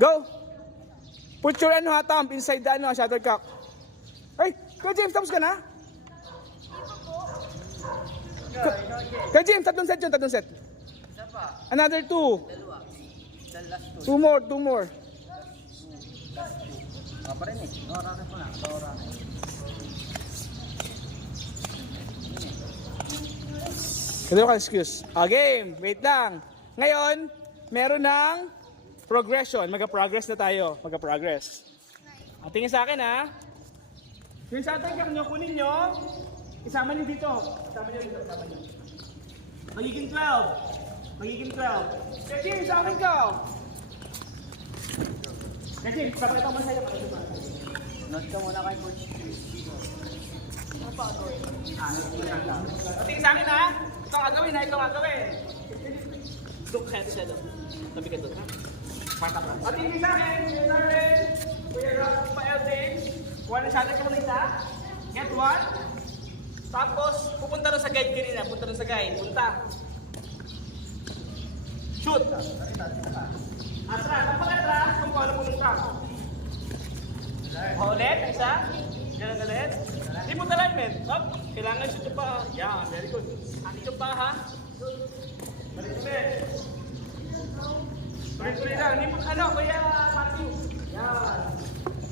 Go! Put your ano ha, thumb inside the ano, shuttlecock. Hey, Kuya James, tapos ka na? Kuya James, tatlong set yun, tatlong set. Isa pa. Another 2. Dalawa. The last 2. 2 more, 2 more. Pa rin eh. Oras mo na. Oras. Kaya ka excuse. Game, wait lang. Ngayon, meron ng progression. Magka-progress na tayo. Magka-progress. Tingin sa akin ha. Yung sa atin, nyo, kunin nyo. Isama nyo dito. Isama nyo dito. Isama nyo. Magiging 12. Magiging 12. Kasi sa akin ka. Kasi, papakita mo sa'yo. Note ka muna kay Coach. Tingin sa akin ha. Ito ang gagawin ha. Ito ang gagawin. Look head siya doon. Tabi ka doon ha. Patak ka. Tingin sa akin. Tingin sa akin. Kuya Rock pa Elvin. Kuha na siya ka muna isa. Get one. Tapos, pupunta na sa guide kanina. Punta na sa guide. Punta. Shoot. Atras. Napaka-atras kung paano pumunta. Ulit. Isa. Ganun ulit. Hindi mo alignment. Up. Kailangan shoot yung pa. Yeah, very good. Akin yung pa ha. Balik-ulit. Balik-ulit lang. Hindi mo, ano, Kuya Matthew. Yan.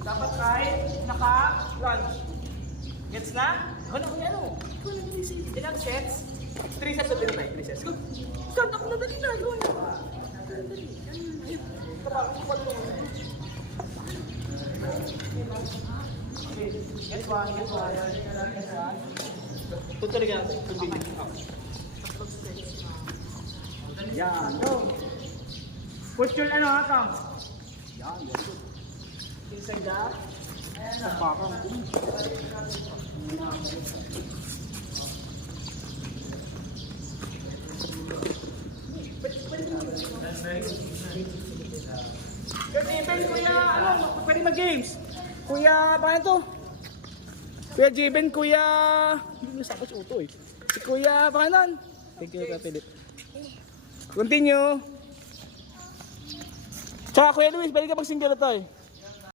Dapat kahit naka-lunge. Gets na? Ano, Kuya, ano? Ilang sets? 3 sets ulit na. 3 sets. Stand up na dali na. Gawin na ba? Dali. Ayun. Get one, get one. Tutuloy ka. Yan. Go. Push your ano ha, Tom? Yan. Inside that. Ayan na. Pakang. Kasi even Kuya, ano, pwede mag-games. Kuya, paano to? Kuya Jiben, Kuya... Hindi nyo sa si Uto eh. Si Kuya, paano? Thank you, Kuya Philip. Continue. Tsaka Kuya Luis, balik ka pag single to eh.